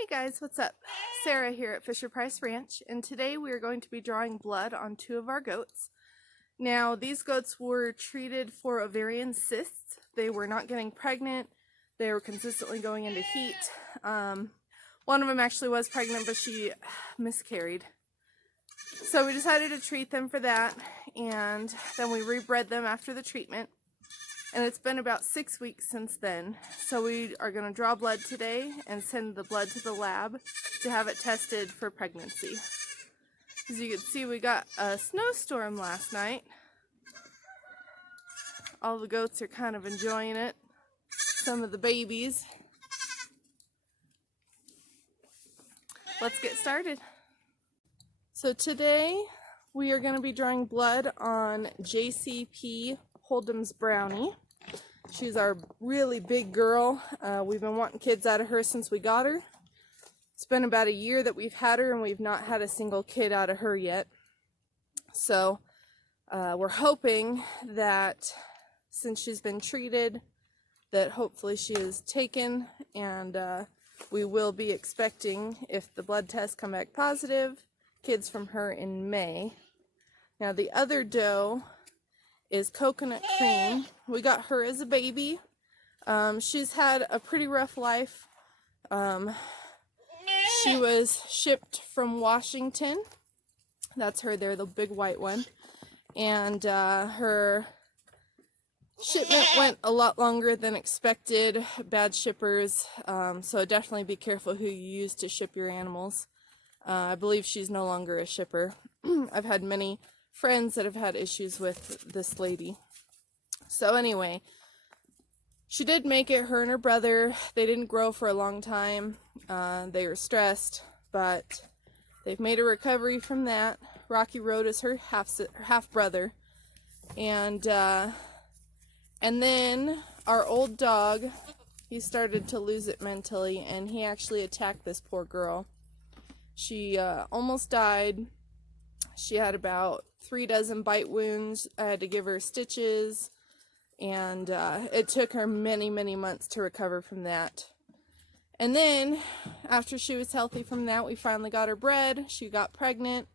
Hey guys, what's up? Sarah here at Fisher Price Ranch, and today we are going to be drawing blood on two of our goats. Now, these goats were treated for ovarian cysts. They were not getting pregnant. They were consistently going into heat. One of them actually was pregnant, but she miscarried. So we decided to treat them for that, and then we rebred them after the treatment. And it's been about 6 weeks since then. So we are going to draw blood today and send the blood to the lab to have it tested for pregnancy. As you can see, we got a snowstorm last night. All the goats are kind of enjoying it. Some of the babies. Let's get started. So today we are going to be drawing blood on JCP Hold'em's Brownie. She's our really big girl. We've been wanting kids out of her since we got her. It's been about a year that we've had her and we've not had a single kid out of her yet. So we're hoping that since she's been treated, that hopefully she is taken, and we will be expecting, if the blood tests come back positive, kids from her in May. Now the other doe is Coconut Cream. We got her as a baby. She's had a pretty rough life. She was shipped from Washington. That's her there, the big white one. And her shipment went a lot longer than expected. Bad shippers. So definitely be careful who you use to ship your animals. I believe she's no longer a shipper. I've had many friends that have had issues with this lady. So anyway, she did make it, her and her brother. They didn't grow for a long time. They were stressed, but they've made a recovery from that. Rocky Road is her half brother. And then our old dog, he started to lose it mentally, and he actually attacked this poor girl. She almost died. She had about 3 dozen bite wounds. I had to give her stitches, and it took her many, many months to recover from that. And then, after she was healthy from that, we finally got her bred. She got pregnant,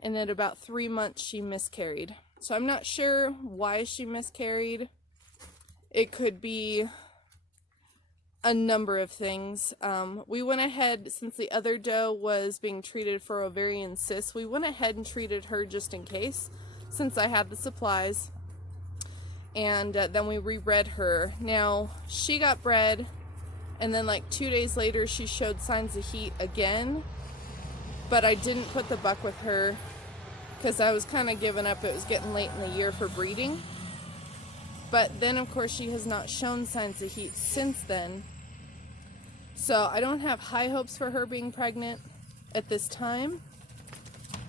and at about 3 months, she miscarried. So I'm not sure why she miscarried. It could be a number of things. We went ahead, since the other doe was being treated for ovarian cysts, we went ahead and treated her just in case, since I had the supplies. And then we rebred her. Now, she got bred, and then like 2 days later she showed signs of heat again, but I didn't put the buck with her because I was kind of giving up. It was getting late in the year for breeding. But then of course she has not shown signs of heat since then. So I don't have high hopes for her being pregnant at this time,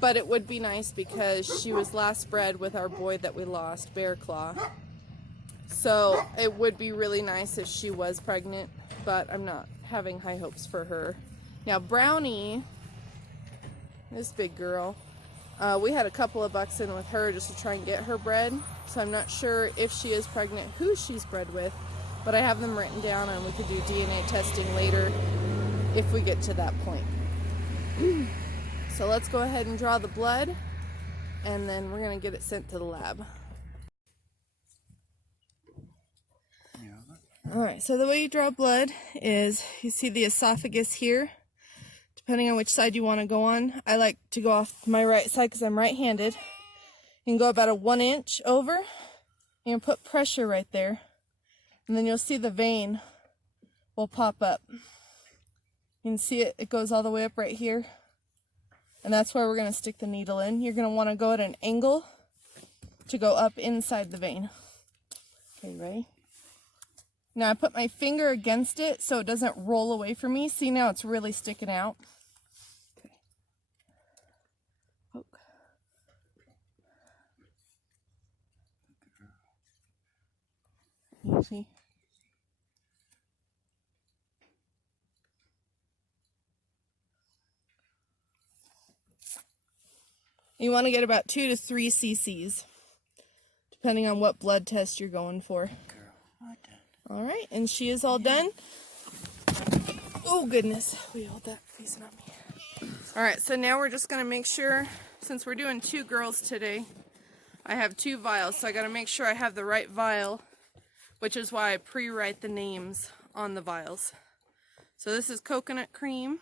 but it would be nice because she was last bred with our boy that we lost, Bear Claw. So it would be really nice if she was pregnant, but I'm not having high hopes for her. Now Brownie, this big girl, we had a couple of bucks in with her just to try and get her bred. So I'm not sure if she is pregnant, who she's bred with. But I have them written down, and we could do DNA testing later if we get to that point. So let's go ahead and draw the blood, and then we're going to get it sent to the lab. Alright, so the way you draw blood is, you see the esophagus here, depending on which side you want to go on. I like to go off my right side because I'm right-handed. You can go about a 1 inch over, and put pressure right there. And then you'll see the vein will pop up. You can see it, it goes all the way up right here. And that's where we're going to stick the needle in. You're going to want to go at an angle to go up inside the vein. Okay, ready? Now I put my finger against it so it doesn't roll away from me. See, now it's really sticking out. Okay. Poke. Easy. You want to get about 2 to 3 cc's, depending on what blood test you're going for. All right, and she is all done. Oh goodness, we hold that facing on me. Alright, so now we're just going to make sure, since we're doing 2 girls today, I have 2 vials, so I got to make sure I have the right vial, which is why I pre-write the names on the vials. So this is coconut cream.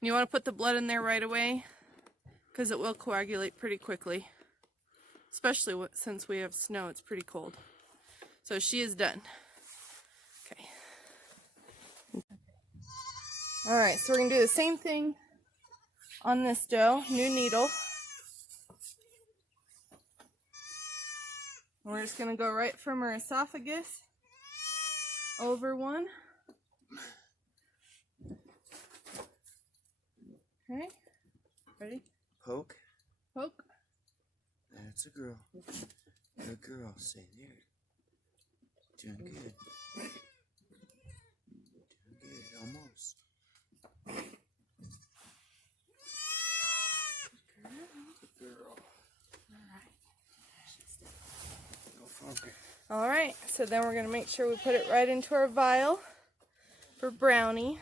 And you want to put the blood in there right away, because it will coagulate pretty quickly. Especially since we have snow, it's pretty cold. So she is done. Okay. Alright, so we're going to do the same thing on this doe. New needle. And we're just going to go right from her esophagus over one. Okay. Ready? Poke. Poke. That's a girl. Good girl. Say there. Doing good. Doing good. Almost. Good girl. Go Funker. Alright, so then we're going to make sure we put it right into our vial for Brownie.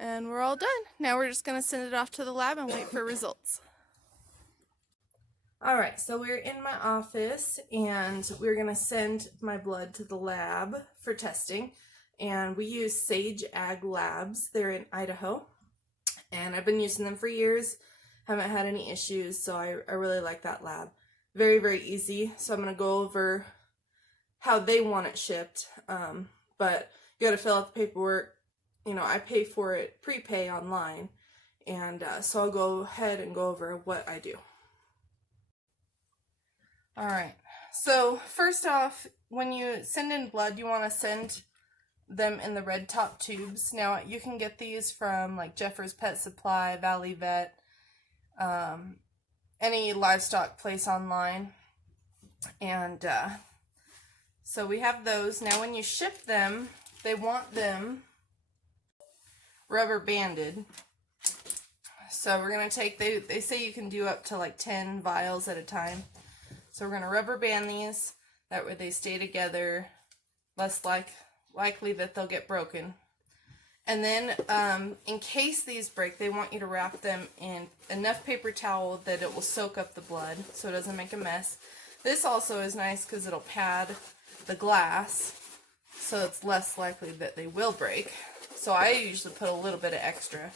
And we're all done. Now we're just going to send it off to the lab and wait for results. Alright, so we're in my office and we're going to send my blood to the lab for testing. And we use Sage Ag Labs. They're in Idaho. And I've been using them for years. Haven't had any issues, so I really like that lab. Very, very easy. So I'm going to go over how they want it shipped. But you got to fill out the paperwork. You know, I pay for it, prepay online, and so I'll go ahead and go over what I do. Alright, so first off, when you send in blood, you want to send them in the red top tubes. Now, you can get these from like Jeffers Pet Supply, Valley Vet, any livestock place online, and so we have those. Now, when you ship them, they want them rubber banded. So we're going to take, they say you can do up to like 10 vials at a time. So we're going to rubber band these. That way they stay together, less likely that they'll get broken. And then in case these break, they want you to wrap them in enough paper towel that it will soak up the blood so it doesn't make a mess. This also is nice because it'll pad the glass so it's less likely that they will break. So I usually put a little bit of extra.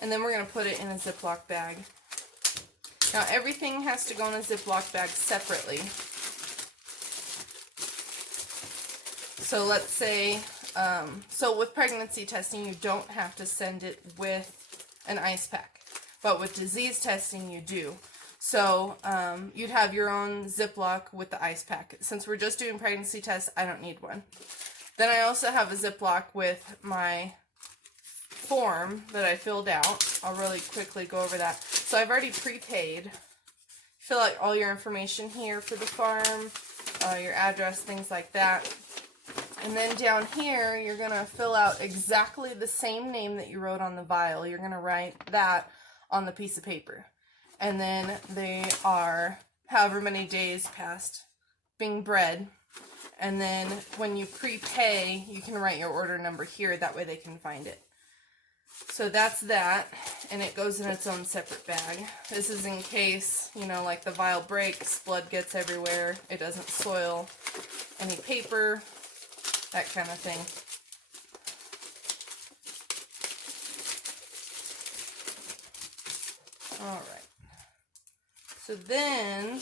And then we're going to put it in a Ziploc bag. Now everything has to go in a Ziploc bag separately. So let's say, so with pregnancy testing you don't have to send it with an ice pack. But with disease testing you do. So you'd have your own Ziploc with the ice pack. Since we're just doing pregnancy tests, I don't need one. Then I also have a Ziploc with my form that I filled out. I'll really quickly go over that. So I've already prepaid. Fill out all your information here for the farm, your address, things like that. And then down here, you're going to fill out exactly the same name that you wrote on the vial. You're going to write that on the piece of paper. And then they are however many days past being bred. And then when you prepay, you can write your order number here. That way they can find it. So that's that. And it goes in its own separate bag. This is in case, you know, like the vial breaks, blood gets everywhere. It doesn't soil any paper, that kind of thing. All right. So then,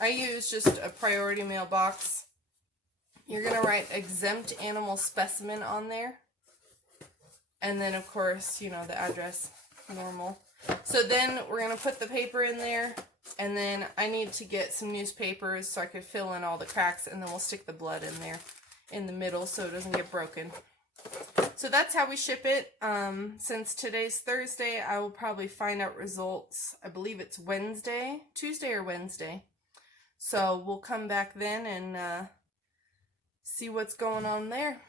I use just a priority mailbox. You're going to write exempt animal specimen on there. And then, of course, you know, the address, normal. So then we're going to put the paper in there. And then I need to get some newspapers so I can fill in all the cracks. And then we'll stick the blood in there in the middle so it doesn't get broken. So that's how we ship it. Since today's Thursday, I will probably find out results. I believe it's Wednesday, Tuesday or Wednesday. So we'll come back then and see what's going on there.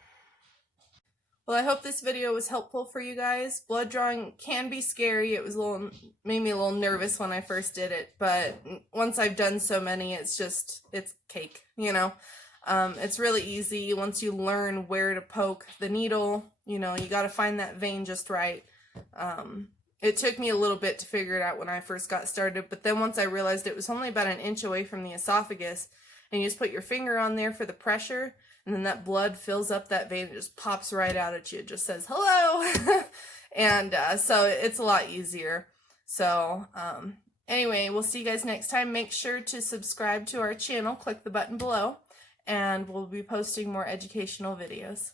Well, I hope this video was helpful for you guys. Blood drawing can be scary. It was made me a little nervous when I first did it, but once I've done so many, it's cake, you know. It's really easy once you learn where to poke the needle. You know, you got to find that vein just right. It took me a little bit to figure it out when I first got started, but then once I realized it was only about an inch away from the esophagus, and you just put your finger on there for the pressure, and then that blood fills up that vein and just pops right out at you. It just says, hello! And so it's a lot easier. So anyway, we'll see you guys next time. Make sure to subscribe to our channel. Click the button below, and we'll be posting more educational videos.